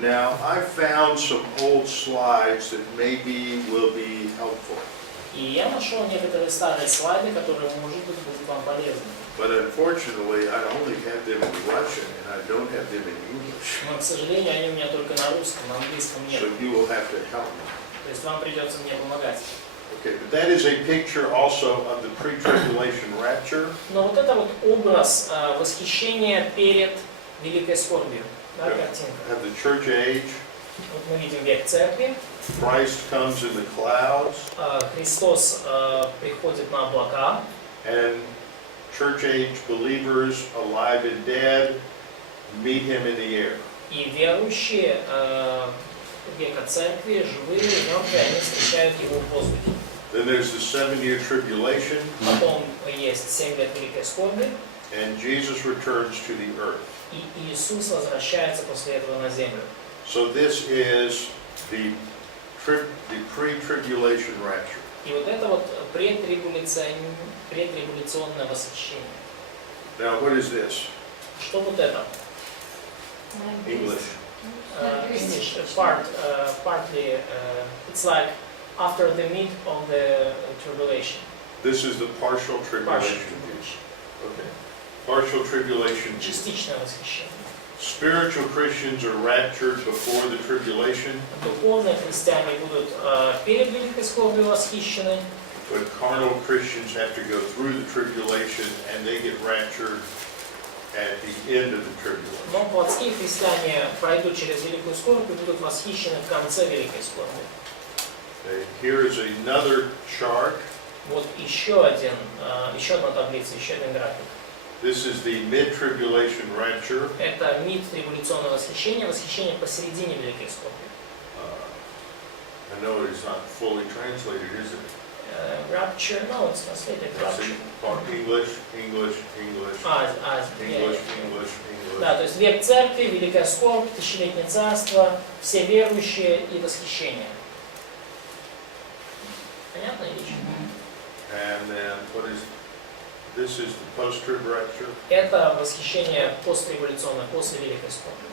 Now, I found some old slides that maybe will be helpful. И я нашел некоторые старые слайды, которые, может быть, будут вам полезны. But unfortunately, I only have them in Russian and I don't have them in English. Но, к сожалению, они у меня только на русском, на английском нет. So you will have to help me. То есть вам придется мне помогать. Okay, but that is a picture also of the pre-tribulation rapture. Но вот это вот образ восхищения перед великой скорбью. Да, картинка. Have the church age. Вот мы видим век церкви. Christ comes in the clouds. Христос приходит на облака. And church age believers, alive and dead, meet him in the air. И верующие века церкви, живые и мертвые, они встречают его в воздухе. Then there's the 7-year tribulation. Потом есть 7 лет великой скорби. And Jesus returns to the earth. И Иисус возвращается после этого на землю. So this is the pre-tribulation rapture. И вот это вот предреволюционное восхищение. Now what is this? Что вот это? English. English, partly, it's like after the mid of the tribulation. This is the partial tribulation. Okay. Partial tribulation. Частичное восхищение. Spiritual Christians are raptured before the tribulation. Духовные христиане будут перед великой скорбью восхищены. But carnal Christians have to go through the tribulation and they get raptured at the end of the tribulation. Но плотские христиане пройдут через великую скорбь и будут восхищены в конце великой скорби. Okay. Here is another chart. Вот еще одна таблица, еще один график. This is the mid-tribulation rapture. Это мид-трибуляционное восхищение, восхищение посередине великой скорби. I know it's not fully translated, is it? Rapture, no, it's translated rapture. English, English, English, English, English, English. Да, то есть век церкви, великая скорбь, тысячелетнее царство, все верующие и восхищение. Понятно речь? And then what is this? Is the post-trib rapture? Это восхищение постреволюционное, после великой скорби.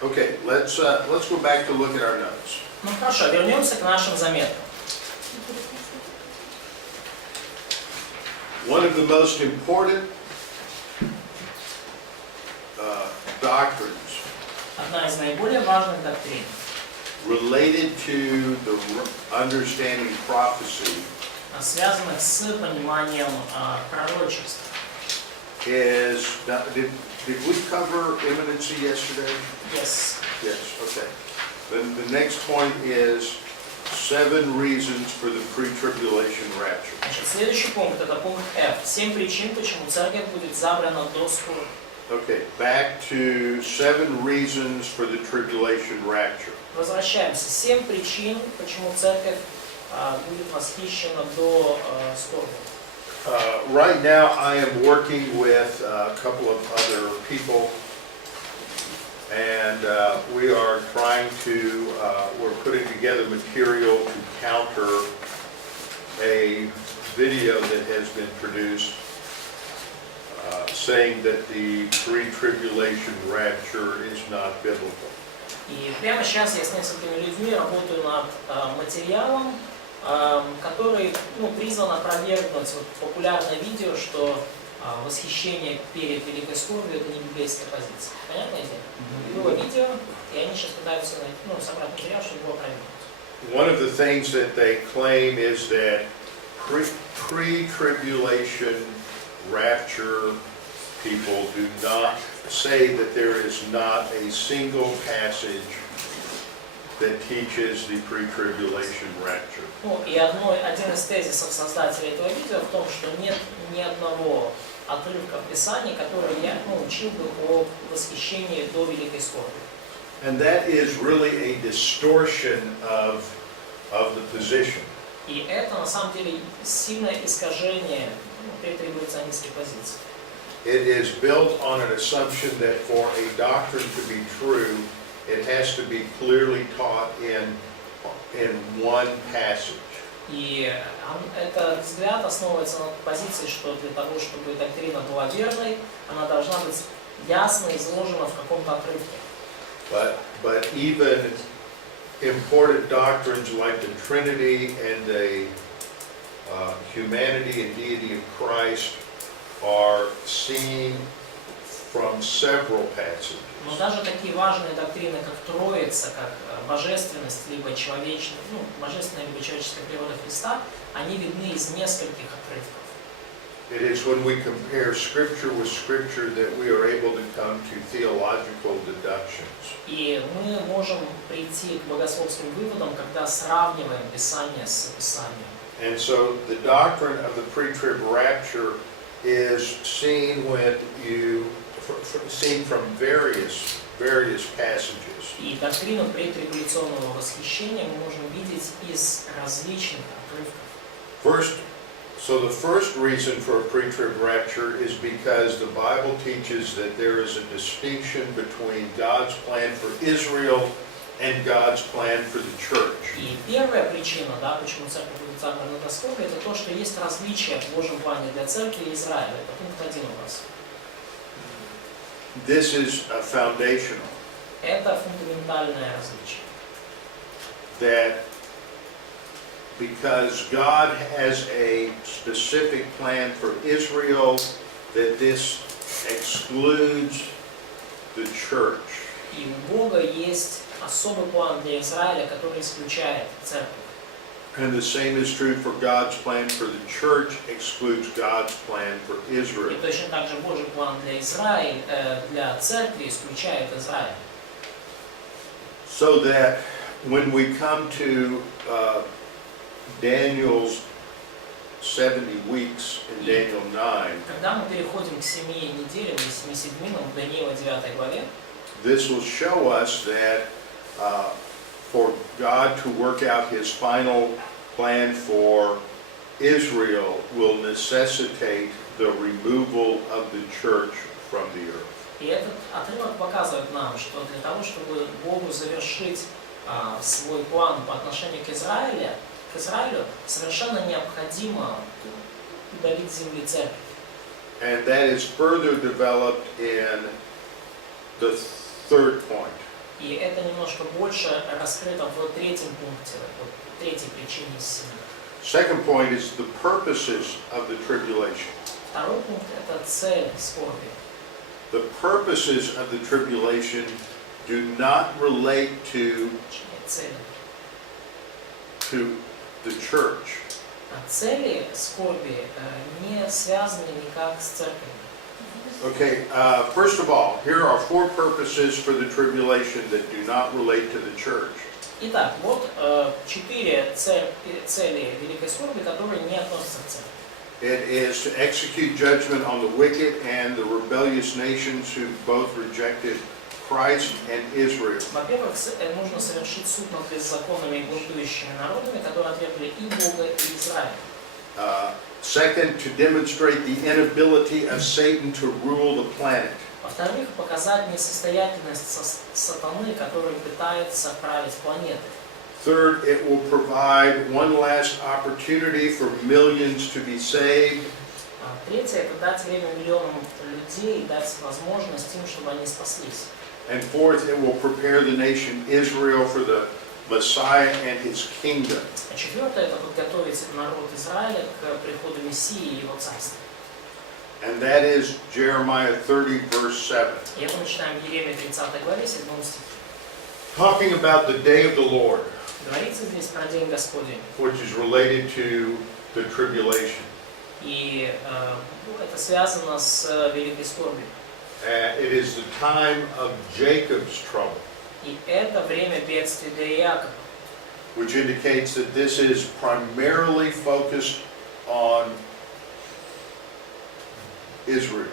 Okay, let's go back to look at our notes. Ну хорошо, вернемся к нашим заметкам. One of the most important doctrines Одна из наиболее важных доктрин, related to the understanding prophecy связанных с пониманием пророчества. is, now, did we cover imminency yesterday? Yes. Yes, okay. Then the next point is 7 reasons for the pre-tribulation rapture. Значит, следующий пункт, это пункт F. 7 причин, почему церковь будет забрана до скорби. Okay, back to 7 reasons for the tribulation rapture. Возвращаемся. 7 причин, почему церковь будет восхищена до скорби. Right now I am working with a couple of other people and we are trying to, we're putting together material to counter a video that has been produced saying that the pre-tribulation rapture is not biblical. И прямо сейчас я с несколькими людьми работаю над материалом, который призван опровергнуть популярное видео, что восхищение перед великой скорбью – это не библейская позиция. Понятная идея? Было видео, и они сейчас пытаются собрать материал, чтобы его опровергнуть. One of the things that they claim is that pre-tribulation rapture people do not say that there is not a single passage that teaches the pre-tribulation rapture. И один из тезисов создателей этого видео в том, что нет ни одного отрывка в Писании, который учил бы о восхищении до великой скорби. And that is really a distortion of the position. И это на самом деле сильное искажение предреволюционистской позиции. It is built on an assumption that for a doctrine to be true, it has to be clearly taught in in one passage. И этот взгляд основывается на позиции, что для того, чтобы доктрина была верной, она должна быть ясно изложена в каком-то отрывке. But even important doctrines like the Trinity and the humanity and deity of Christ are seen from several passages. Но даже такие важные доктрины, как Троица, как божественность, либо божественная либо человеческая природа Христа, они видны из нескольких отрывков. It is when we compare Scripture with Scripture that we are able to come to theological deductions. И мы можем прийти к богословским выводам, когда сравниваем Писание с Писанием. And so the doctrine of the pre-trib rapture is seen seen from various passages. И доктрину претрибуляционного восхищения мы можем видеть из различных отрывков. So the first reason for a pre-trib rapture is because the Bible teaches that there is a distinction between God's plan for Israel and God's plan for the church. И первая причина, почему церковь будет загнана до скорби, это то, что есть различия в Божьем плане для церкви и Израиля. Это пункт 1 у вас. This is foundational. Это фундаментальное различие. That because God has a specific plan for Israel, that this excludes the church. И у Бога есть особый план для Израиля, который исключает церковь. And the same is true for God's plan for the church, excludes God's plan for Israel. И точно так же Божий план для церкви исключает Израиль. So that when we come to Daniel's 70 weeks in Daniel 9, Когда мы переходим к 7 неделям и 7 седьминам в Даниила 9 главе, this will show us that for God to work out His final plan for Israel will necessitate the removal of the church from the earth. И этот отрывок показывает нам, что для того, чтобы Богу завершить свой план по отношению к Израилю, совершенно необходимо удалить с земли церковь. And that is further developed in the third point. И это немножко больше раскрыто в третьем пункте, третьей причине из 7. Second point is the purposes of the tribulation. Второй пункт – это цель скорби. The purposes of the tribulation do not relate to the church. Цели скорби не связаны никак с церковью. Okay, first of all, here are 4 purposes for the tribulation that do not relate to the church. Итак, вот 4 цели великой скорби, которые не относятся к церкви. It is to execute judgment on the wicked and the rebellious nations who both rejected Christ and Israel. Во-первых, нужно совершить суд над беззаконными и бунтующими народами, которые отвергли и Бога, и Израиль. Second, to demonstrate the inability of Satan to rule the planet. Во-вторых, показать несостоятельность сатаны, который пытается править планетой. Third, it will provide one last opportunity for millions to be saved. Третье – это дать время миллионам людей, дать возможность им, чтобы они спаслись. And fourth, it will prepare the nation Israel for the Messiah and His kingdom. А четвертое – это подготовить народ Израиля к приходу Мессии и Его царства. And that is Jeremiah 30, verse 7. И это мы читаем в Еремии 30 главе, 7 стихе. Talking about the day of the Lord, Говорится здесь про День Господень. which is related to the tribulation. И это связано с великой скорбью. It is the time of Jacob's trouble, И это время бедствия для Иакова, which indicates that this is primarily focused on Israel.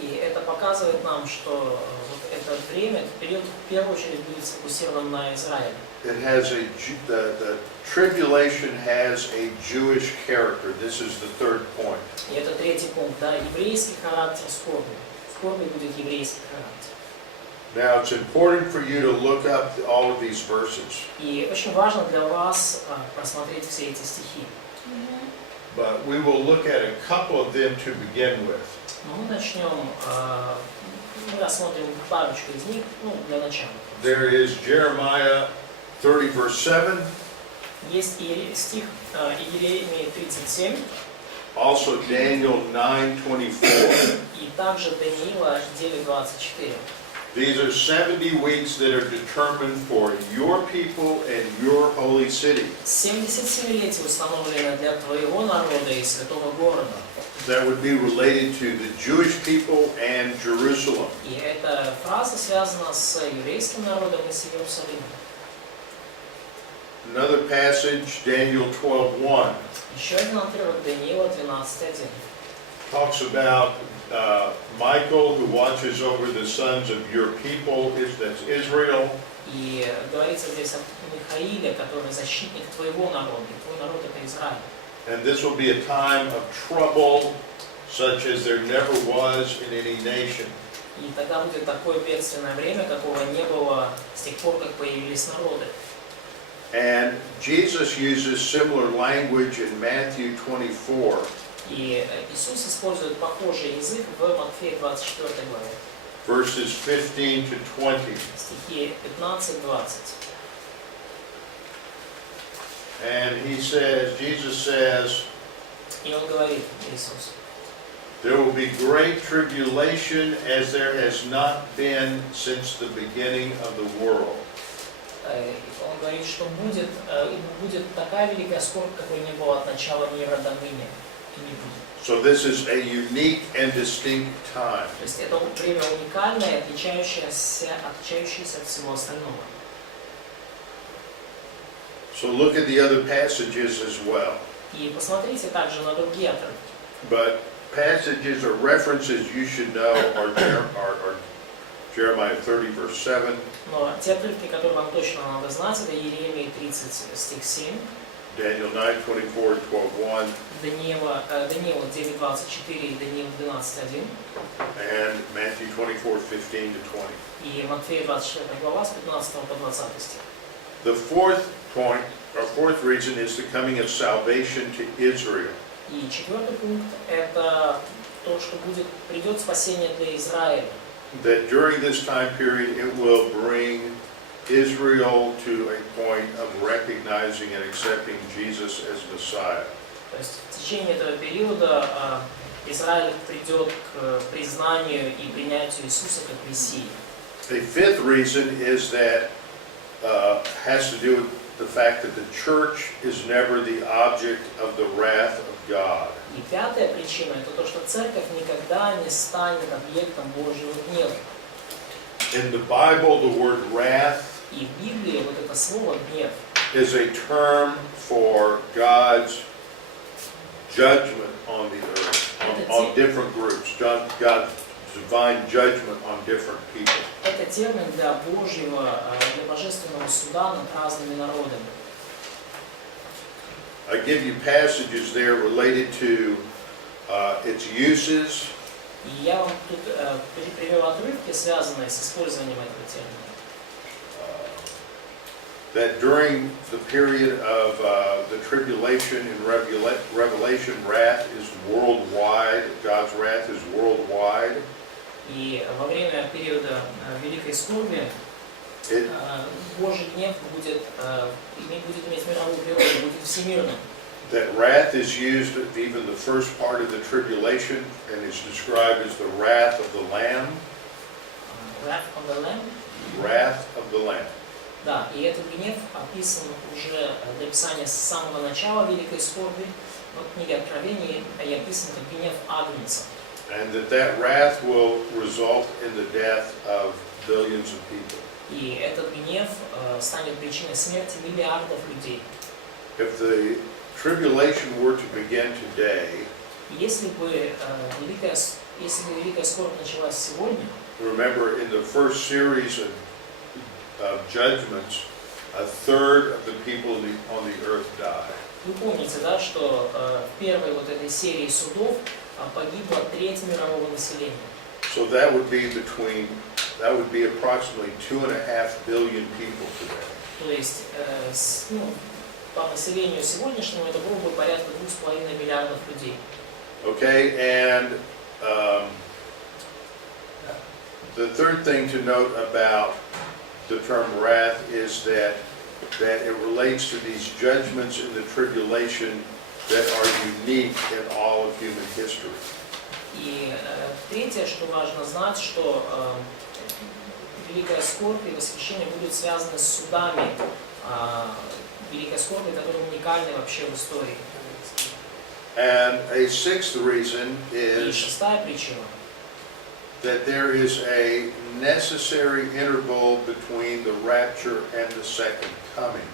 И это показывает нам, что вот это время, этот период в первую очередь будет сфокусирован на Израиле. It has the tribulation has a Jewish character. This is the third point. И это третий пункт, еврейский характер скорби. Скорби будет еврейский характер. Now, it's important for you to look up all of these verses, И очень важно для вас просмотреть все эти стихи. but we will look at a couple of them to begin with. Но мы начнем, мы рассмотрим парочку из них, ну, для начала. There is Jeremiah 30, verse 7, Есть стих Иеремии 37, also Daniel 9:24. и также Даниила 9:24. These are 70 weeks that are determined for your people and your holy city. 70 семилетий установлены для твоего народа и святого города. That would be related to the Jewish people and Jerusalem. И эта фраза связана с еврейским народом и с Иерусалимом. Another passage, Daniel 12:1, Еще один отрывок Даниила 12:1. talks about Michael, who watches over the sons of your people, that's Israel. И говорится здесь о Михаиле, который защитник твоего народа, и твой народ это Израиль. And this will be a time of trouble such as there never was in any nation. И тогда будет такое бедственное время, какого не было с тех пор, как появились народы. And Jesus uses similar language in Matthew 24. И Иисус использует похожий язык в Матфея 24 главе, Verses 15 to 20. стихи 15-20. And Jesus says, И он говорит, Иисус, there will be great tribulation as there has not been since the beginning of the world. он говорит, что будет такая великая скорбь, какой не было от начала мира до ныне. И не будет. So this is a unique and distinct time. То есть это время уникальное, отличающееся от всего остального. So look at the other passages as well. И посмотрите также на другие отрывки. But passages or references you should know are Jeremiah 30, verse 7, Но те отрывки, которые вам точно надо знать, это Иеремии 30, стих 7, Daniel 9:24 and 12:1, Даниила 9:24 и Даниил 12:1, and Matthew 24:15 to 20. и Матфея 24 глава с 15 по 20 стих. The fourth point, or fourth reason, is the coming of salvation to Israel. И четвертый пункт – это то, что придет спасение для Израиля. That during this time period it will bring Israel to a point of recognizing and accepting Jesus as Messiah. То есть в течение этого периода Израиль придет к признанию и принятию Иисуса как Мессии. The fifth reason is that has to do with the fact that the church is never the object of the wrath of God. И пятая причина – это то, что церковь никогда не станет объектом Божьего гнева. In the Bible, the word wrath И в Библии вот это слово «гнев» is a term for God's judgment on the earth, on different groups, God's divine judgment on different people. – это термин для божественного суда над разными народами. I give you passages there related to its uses, И я вам тут привел отрывки, связанные с использованием этого термина. that during the period of the tribulation and revelation, wrath is worldwide. God's wrath is worldwide. И во время периода Великой Скорби Божий гнев будет иметь мировую природу, будет всемирным. That wrath is used at even the first part of the tribulation and is described as the wrath of the Lamb. Wrath of the Lamb? Wrath of the Lamb. Да, и этот гнев описан уже для описания с самого начала Великой Скорби. Вот в книге Откровений описан как гнев Агнца. And that wrath will result in the death of billions of people. И этот гнев станет причиной смерти миллиардов людей. If the tribulation were to begin today, Если бы Великая Скорбь началась сегодня, remember in the first series of judgments, a third of the people on the earth died. вы помните, да, что в первой вот этой серии судов погибла треть мирового населения. So that would be between that would be approximately 2.5 billion people today. То есть, по населению сегодняшнему это было бы порядка 2,5 миллиардов людей. Okay, and the third thing to note about the term wrath is that it relates to these judgments in the tribulation that are unique in all of human history. И третье, что важно знать, что великая скорбь и восхищение будут связаны с судами великой скорби, которые уникальны вообще в истории. And a sixth reason И is шестая причина, that there is a necessary interval between the rapture and the second coming.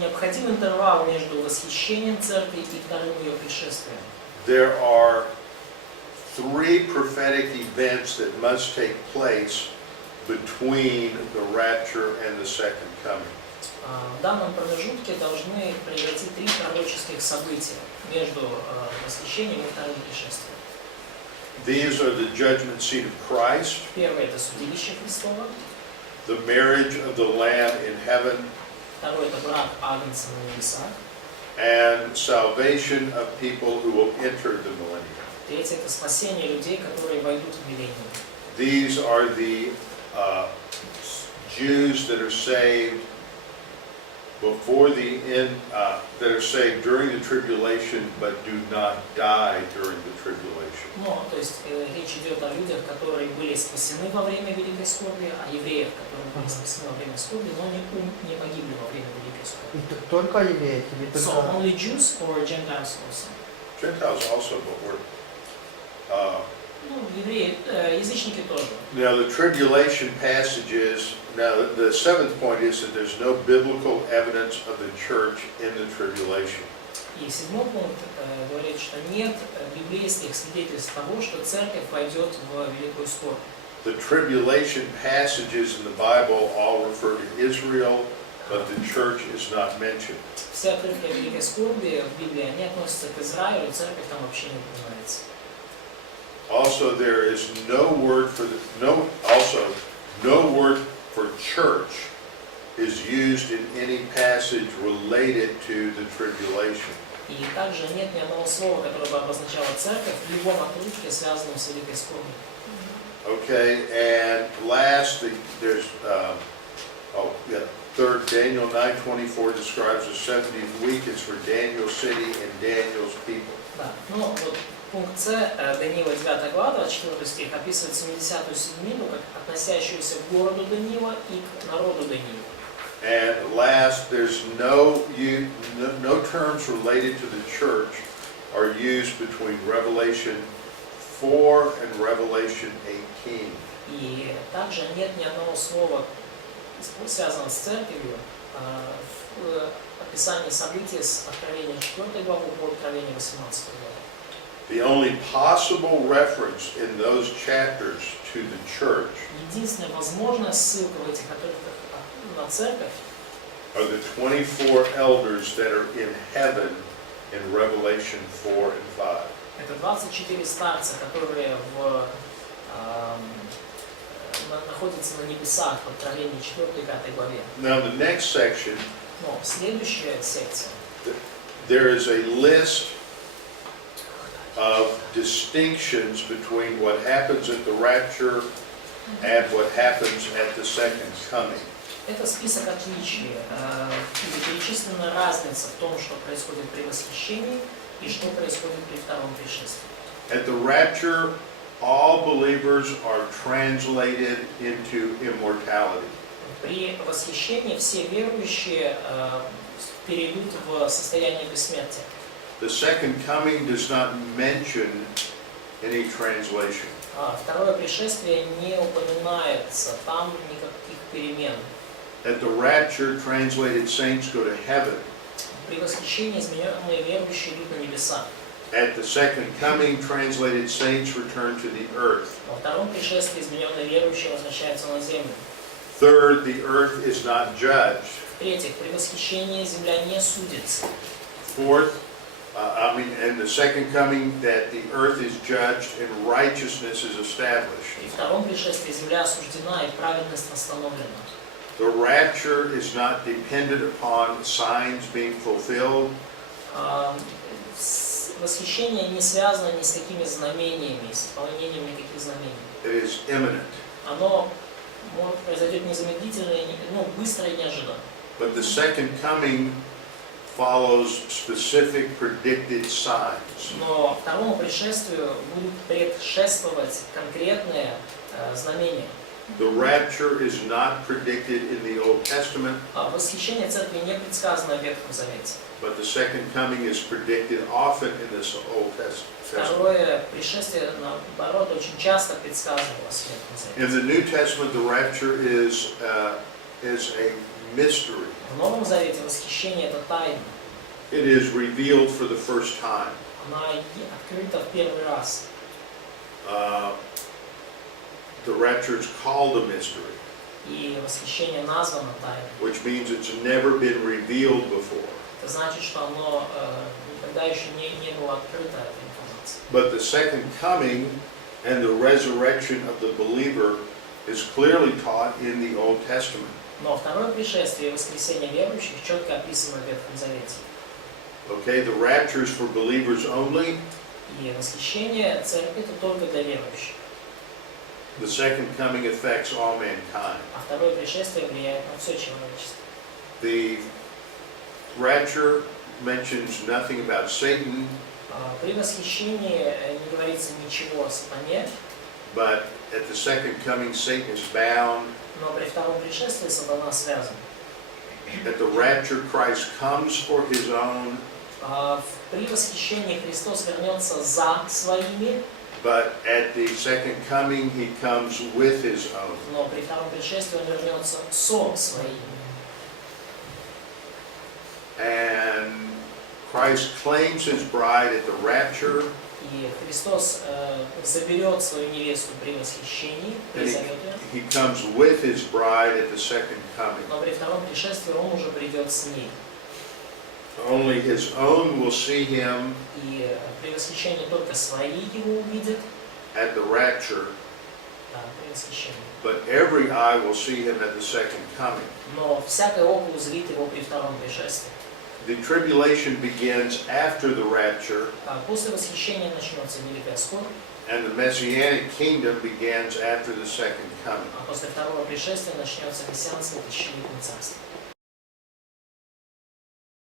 необходим интервал между восхищением церкви и вторым ее пришествием. There are 3 prophetic events that must take place between the rapture and the second coming. В данном промежутке должны произойти 3 пророческих события между восхищением и вторым пришествием. These are the judgment seat of Christ, Первое – это судилище Христово. the marriage of the Lamb in heaven, Второе – это брак Агнца на небесах. and salvation of people who will enter the millennium. Третье – это спасение людей, которые войдут в миллениум. These are the Jews that are saved before the end, that are saved during the tribulation, but do not die during the tribulation. Ну, то есть речь идет о людях, которые были спасены во время Великой Скорби, о евреях, которые были спасены во время Скорби, но не погибли во время Великой Скорби. Только евреи или So, только... only Jews or Gentiles also? Gentiles also, but we're Ну, евреи, язычники тоже. now the tribulation passages. Now the seventh point is that there's no biblical evidence of the church in the tribulation. И седьмой пункт говорит, что нет библейских свидетельств того, что церковь войдет в Великую Скорбь. The tribulation passages in the Bible all refer to Israel, but the church is not mentioned. Все отрывки о Великой Скорби в Библии, они относятся к Израилю, церковь там вообще не упоминается. Also, there is no word for no word for church is used in any passage related to the tribulation. И также нет ни одного слова, которое бы обозначало церковь в любом отрывке, связанном с Великой Скорбью. Okay, and last, there's third, Daniel 9:24 describes the 70th week. It's for Daniel's city and Daniel's people. Да, ну вот пункт С, Даниила 9 глава, 24 стих, описывает 70-ю седмину как относящуюся к городу Даниила и к народу Даниила. And last, there's no terms related to the church are used between Revelation 4 and Revelation 18. И также нет ни одного слова, связанного с церковью, в описании событий с Откровения 4 главы по Откровение 18 главы. The only possible reference in those chapters to the church Единственная возможная ссылка в этих отрывках на церковь are the 24 elders that are in heaven in Revelation 4 and 5. это 24 старца, которые находятся на небесах в Откровении 4 и 5 главе. Now the next section, Но следующая секция, there is a list of distinctions between what happens at the rapture and what happens at the second coming. это список отличий, где перечислена разница в том, что происходит при восхищении и что происходит при втором пришествии. At the rapture, all believers are translated into immortality. При восхищении все верующие перейдут в состояние бессмертия. The second coming does not mention any translation. Второе пришествие не упоминается, там никаких перемен. At the rapture, translated saints go to heaven. При восхищении измененные верующие идут на небеса. At the second coming, translated saints return to the earth. Во втором пришествии измененные верующие возвращаются на землю. Third, the earth is not judged. В-третьих, при восхищении земля не судится. Fourth, And the second coming, that the earth is judged and righteousness is established. И в втором пришествии земля осуждена и праведность восстановлена. The rapture is not dependent upon signs being fulfilled. Восхищение не связано ни с какими знамениями, с исполнением никаких знамений. It is imminent. Оно произойдет незамедлительно, быстро и неожиданно. But the second coming follows specific predicted signs. Но второму пришествию будут предшествовать конкретные знамения. The rapture is not predicted in the Old Testament, Восхищение церкви не предсказано в Ветхом Завете. but the second coming is predicted often in this Old Testament. Второе пришествие, наоборот, очень часто предсказывалось в Ветхом Завете. In the New Testament, the rapture is a mystery. В Новом Завете восхищение — это тайна. It is revealed for the first time. Она открыта в первый раз. The rapture is called a mystery, И восхищение названо тайной. which means it's never been revealed before. Это значит, что оно никогда еще не было открыто, эта информация. But the second coming and the resurrection of the believer is clearly taught in the Old Testament. Но второе пришествие и воскресение верующих четко описано в Ветхом Завете. Okay, the rapture is for believers only. И восхищение церкви — это только для верующих. The second coming affects all mankind. А второе пришествие влияет на все человечество. The rapture mentions nothing about Satan, При восхищении не говорится ничего о сатане, but at the second coming Satan is bound. но при втором пришествии сатана связан. At the rapture Christ comes for his own, При восхищении Христос вернется за своими, but at the second coming he comes with his own. но при втором пришествии Он вернется со своими. And Christ claims his bride at the rapture, И Христос заберет свою невесту при восхищении, and призовет ее, he comes with his bride at the second coming. но при втором пришествии Он уже придет с ней. Only his own will see him И при восхищении только свои его увидят, at the rapture, при восхищении. but every eye will see him at the second coming. Но всякое око узрит его при втором пришествии. The tribulation begins after the rapture, После восхищения начнется Великая Скорбь, and the Messianic kingdom begins after the second coming. а после второго пришествия начнется мессианское тысячелетнее царство.